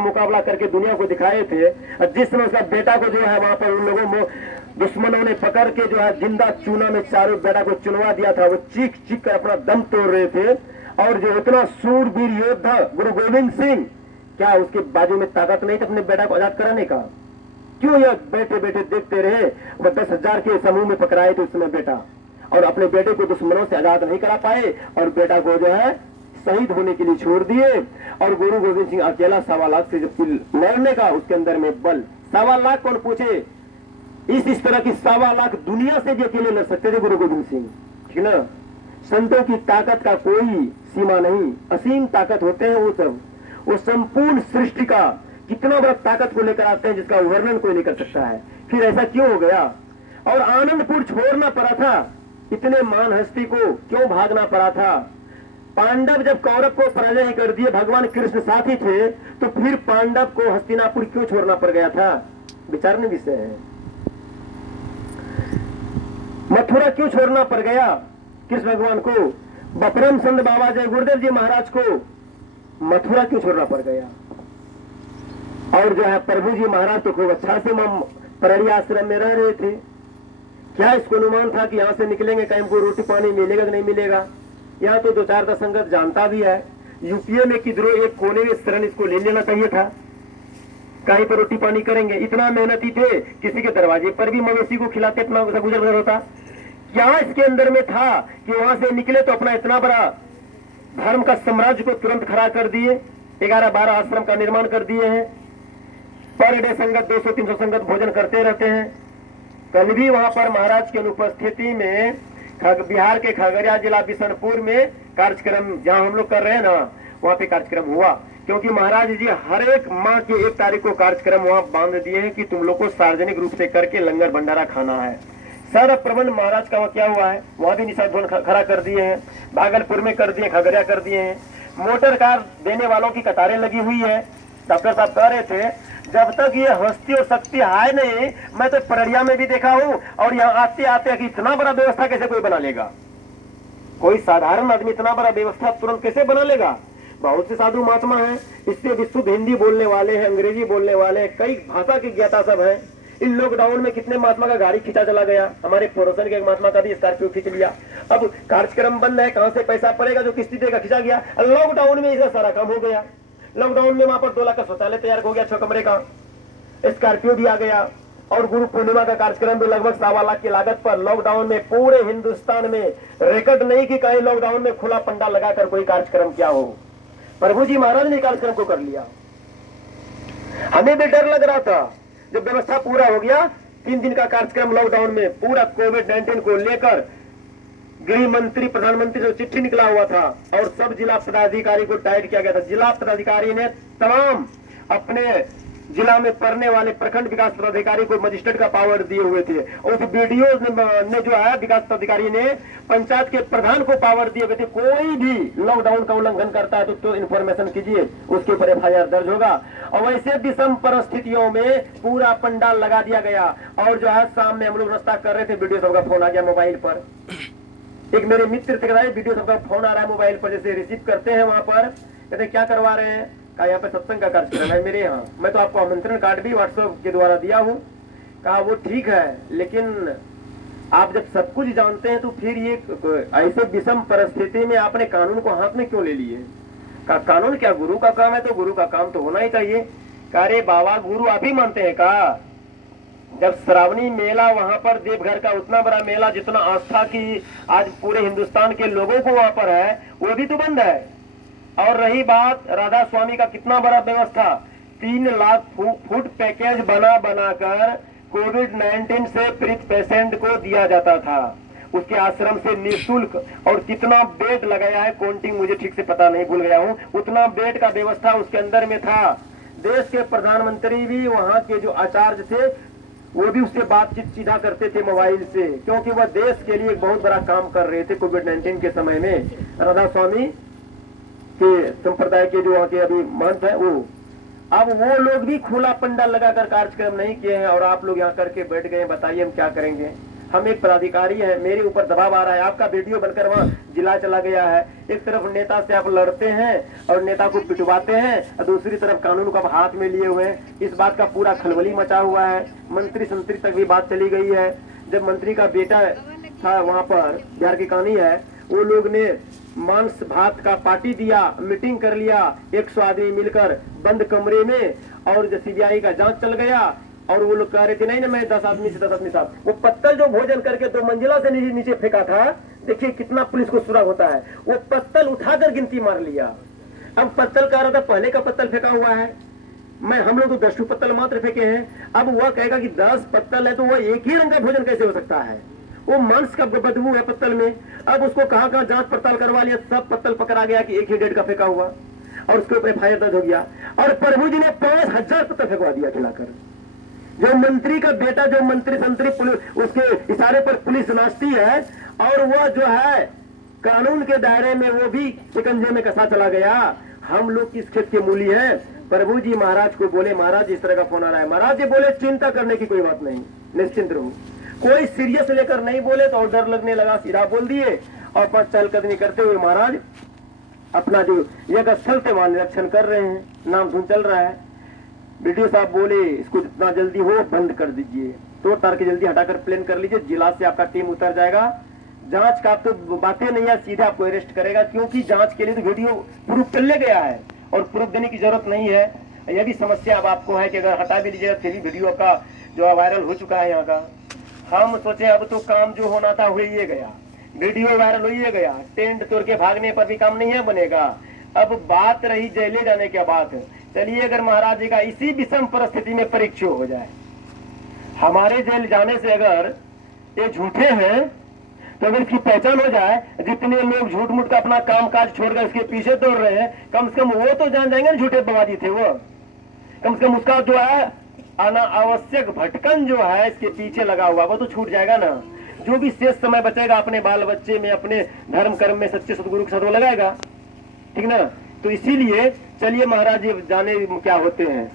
मुकाबला करके दुनिया को दिखाए थे। जिस समय उसका बेटा को जो है वहां पर उन लोगों दुश्मनों ने पकड़ के जो है जिंदा चूना में चारों बेटा को चुनवा दिया था, वो चीख चीख कर अपना दम तोड़ रहे थे। और जो इतना सूरवीर योद्धा गुरु गोविंद सिंह, क्या उसके बाजू में ताकत नहीं थी अपने बेटा को आजाद कराने का? क्यों यह बैठे बैठे देखते रहे? वो 10,000 के समूह में पकड़ाए थे उस समय बेटा, और अपने बेटे को दुश्मनों से आजाद नहीं करा पाए, और बेटा को जो है शहीद होने के लिए छोड़ दिए। और गुरु गोविंद सिंह अकेला 1.25 लाख से जब लड़ने का उसके अंदर में बल, 1.25 लाख कौन पूछे? इस तरह की 1.25 लाख दुनिया से भी अकेले लड़ सकते थे गुरु गोविंद सिंह, ठीक ना। संतों की ताकत का कोई सीमा नहीं, असीम ताकत होते हैं वो सब। वो संपूर्ण सृष्टि का कितना बड़ा ताकत को लेकर आते हैं जिसका वर्णन कोई नहीं कर सकता है। फिर ऐसा क्यों हो गया? और आनंदपुर छोड़ना पड़ा था, इतने मान हस्ती को क्यों भागना पड़ा था? पांडव जब कौरव को पराजय कर दिए, भगवान कृष्ण साथी थे, तो फिर पांडव को हस्तिनापुर क्यों छोड़ना पड़ गया था? विचारने विषय है। मथुरा क्यों छोड़ना पड़ गया कृष्ण भगवान को? बपरम संत बाबा जय गुरुदेव जी महाराज को मथुरा क्यों छोड़ना पड़ गया? और जो है प्रभु जी महाराज तो खूब अच्छा से परड़ी आश्रम में रह रहे थे। क्या इसको अनुमान था कि यहाँ से निकलेंगे कहीं को रोटी पानी मिलेगा कि नहीं मिलेगा? यहाँ तो 2-4 का संगत जानता भी है। यूपीए में किधरों एक कोने में शरण इसको ले लेना चाहिए था, कहीं पर रोटी पानी करेंगे। इतना मेहनती थे, किसी के दरवाजे पर भी मवेशी को खिलाते अपना गुजर बसर होता। क्या इसके अंदर में था कि वहां से निकले तो अपना इतना बड़ा धर्म का साम्राज्य को तुरंत खड़ा कर दिए, 11-12 आश्रम का निर्माण कर दिए हैं, पर डे संगत 200-300 संगत भोजन करते रहते हैं। कल भी वहां पर महाराज की अनुपस्थिति में बिहार के खगड़िया जिला बिशनपुर में कार्यक्रम जहां हम लोग कर रहे हैं ना, वहां पे कार्यक्रम हुआ। क्योंकि महाराज जी हर एक माह की 1 तारीख को कार्यक्रम वहां बांध दिए हैं कि तुम लोग को सार्वजनिक रूप से करके लंगर भंडारा खाना है। सारा प्रबंध महाराज का वहां क्या हुआ है, वहां भी निशान खड़ा कर दिए हैं, भागलपुर में कर दिए, खगड़िया कर दिए हैं। मोटर कार देने वालों की कतारें लगी हुई है। डॉक्टर साहब कह रहे थे जब तक ये हस्ती और शक्ति आए नहीं, मैं तो परड़िया में भी देखा हूँ, और यहाँ आते आते कि इतना बड़ा व्यवस्था कैसे कोई बना लेगा? कोई साधारण आदमी इतना बड़ा व्यवस्था तुरंत कैसे बना लेगा? बहुत से साधु महात्मा हैं, इससे विशुद्ध हिंदी बोलने वाले हैं, अंग्रेजी बोलने वाले हैं, कई भाषा के ज्ञाता सब हैं। इन लॉकडाउन में कितने महात्मा का गाड़ी खींचा चला गया, हमारे पड़ोसन के एक महात्मा का भी स्कॉर्पियो खींच लिया। अब कार्यक्रम बंद है, कहां से पैसा पड़ेगा? जो किस्ती देगा खींचा गया। लॉकडाउन में इसका सारा काम हो गया। लॉकडाउन में वहां पर 2 लाख का शौचालय तैयार हो गया, 6 कमरे का, स्कॉर्पियो भी आ गया। और गुरु पूर्णिमा का कार्यक्रम भी लगभग 1.25 लाख की लागत पर लॉकडाउन में पूरे हिंदुस्तान में रिकॉर्ड नहीं कि कहीं लॉकडाउन में खुला पंडाल लगाकर कोई कार्यक्रम किया हो। प्रभु जी महाराज ने कार्यक्रम को कर लिया। हमें भी डर लग रहा था। जब व्यवस्था पूरा हो गया, 3 दिन का कार्यक्रम लॉकडाउन में पूरा कोविड-19 को लेकर गृह मंत्री प्रधानमंत्री से चिट्ठी निकला हुआ था और सब जिला पदाधिकारी को टाइट किया गया था। जिला पदाधिकारी ने तमाम अपने जिला में पढ़ने वाले प्रखंड विकास पदाधिकारी को मजिस्ट्रेट का पावर दिए हुए थे। उस वीडियो ने जो है विकास पदाधिकारी ने पंचायत के प्रधान को पावर दिए हुए थे, कोई भी लॉकडाउन का उल्लंघन करता है तो इन्फॉर्मेशन कीजिए, उसके ऊपर FIR दर्ज होगा। और वैसे विषम परिस्थितियों में पूरा पंडाल लगा दिया गया। और जो है शाम में हम लोग नाश्ता कर रहे थे, वीडियो सबका फोन आ गया मोबाइल पर। एक मेरे मित्र से वीडियो सबका फोन आ रहा है मोबाइल पर, जैसे रिसीव करते हैं वहां पर, कहते क्या करवा रहे हैं? कहा यहाँ पे सत्संग का कार्यक्रम है मेरे यहाँ, मैं तो आपको आमंत्रण कार्ड भी व्हाट्सएप के द्वारा दिया हूँ। कहा वो ठीक है, लेकिन आप जब सब कुछ जानते हैं तो फिर ये ऐसे विषम परिस्थिति में आपने कानून को हाथ में क्यों ले लिए? कहा कानून क्या गुरु का काम है, तो गुरु का काम तो होना ही चाहिए। कहा अरे बाबा गुरु आप ही मानते हैं का? जब श्रावणी मेला वहां पर देवघर का उतना बड़ा मेला जितना आस्था की आज पूरे हिंदुस्तान के लोगों को वहां पर है, वो भी तो बंद है। और रही बात राधा स्वामी का, कितना बड़ा व्यवस्था, 3 लाख फूड पैकेज बनाकर कोविड-19 से पीड़ित पेशेंट को दिया जाता था उसके आश्रम से निःशुल्क। और कितना बेड लगाया है, काउंटिंग मुझे ठीक से पता नहीं, भूल गया हूँ, उतना बेड का व्यवस्था उसके अंदर में था। देश के प्रधानमंत्री भी वहाँ के जो आचार्य थे वो भी उससे बातचीत सीधा करते थे मोबाइल से, क्योंकि वह देश के लिए एक बहुत बड़ा काम कर रहे थे कोविड-19 के समय में। राधा स्वामी के संप्रदाय के जो वहाँ के अभी महंत है वो, अब वो लोग भी खुला पंडाल लगाकर कार्यक्रम नहीं किए हैं और आप लोग यहाँ करके बैठ गए। बताइए हम क्या करेंगे? हम एक पदाधिकारी हैं, मेरे ऊपर दबाव आ रहा है, आपका वीडियो बनकर वहाँ जिला चला गया है। एक तरफ नेता से आप लड़ते हैं और नेता को पिटवाते हैं और दूसरी तरफ कानून को आप हाथ में लिए हुए हैं। इस बात का पूरा खलबली मचा हुआ है। मंत्री संतरी तक भी बात चली गई है। जब मंत्री का बेटा था वहाँ पर, बिहार की कहानी है, वो लोग ने मांस भात का पार्टी दिया, मीटिंग कर लिया 100 आदमी मिलकर बंद कमरे में, और जब सीबीआई का जांच चल गया और वो लोग कह रहे थे नहीं ना मैं 10 आदमी से 10 आदमी साहब, वो पत्तल जो भोजन करके 2 मंजिला से नीचे फेंका था, देखिए कितना पुलिस को सुराग होता है, वो पत्तल उठाकर गिनती मार लिया। अब पत्तल कह रहा था पहले का पत्तल फेंका हुआ है, हम लोग तो 10 पत्तल मात्र फेंके हैं। अब वह कहेगा कि 10 पत्तल है तो वह एक ही रंग का भोजन कैसे हो सकता है? वो मांस का बदबू है पत्तल में। अब उसको कहां कहां जांच पड़ताल करवा लिया, सब पत्तल पकड़ा गया कि 1 ही डेढ़ का फेंका हुआ, और उसके ऊपर FIR दर्ज हो गया। और प्रभु जी ने 5000 पत्तल फेंकवा दिया खिलाकर। जो मंत्री का बेटा, जो मंत्री संतरी पुलिस, उसके इशारे पर पुलिस नाचती है, और वह जो है कानून के दायरे में वो भी शिकंजे में कसा चला गया। हम लोग किस खेत के मूली हैं? प्रभु जी महाराज को बोले, महाराज इस तरह का फोन आ रहा है। महाराज जी बोले चिंता करने की कोई बात नहीं, निश्चिंत रहो। कोई सीरियस लेकर नहीं बोले तो और डर लगने लगा, सीधा बोल दिए और 5 चहलकदमी करते हुए महाराज अपना जो यज्ञ स्थल से वहां निरीक्षण कर रहे हैं, नाम धुन चल रहा है। बीडीओ साहब बोले इसको जितना जल्दी हो बंद कर दीजिए, तोड़ तार के जल्दी हटाकर प्लेन कर लीजिए, जिला से आपका टीम उतर जाएगा। जांच का तो बातें नहीं है, सीधा आपको अरेस्ट करेगा, क्योंकि जांच के लिए तो वीडियो प्रूफ कर ले गया है और प्रूफ देने की जरूरत नहीं है। यह भी समस्या अब आपको है कि अगर हटा भी लीजिएगा फिर भी वीडियो का जो वायरल हो चुका है यहाँ का। हम सोचे अब तो काम जो होना था हो ही गया, वीडियो वायरल हो ही गया, टेंट तोड़ के भागने पर भी काम नहीं है बनेगा। अब बात रही जेले जाने की बात। चलिए अगर महाराज जी का इसी विषम परिस्थिति में परीक्षा हो जाए, हमारे जेल जाने से अगर ये झूठे हैं तो अगर इसकी पहचान हो जाए, जितने लोग झूठ मूठ का अपना काम काज छोड़कर इसके पीछे दौड़ रहे हैं, कम से कम वो तो जान जाएंगे ना झूठे बवादी थे वो। कम से कम उसका जो है अनावश्यक भटकन जो है इसके पीछे लगा हुआ वो तो छूट जाएगा ना। जो भी शेष समय बचेगा अपने बाल बच्चे में, अपने धर्म कर्म में सच्चे सदगुरु के साथ वो लगाएगा, ठीक ना। तो इसीलिए चलिए महाराज जी जाने क्या होते हैं।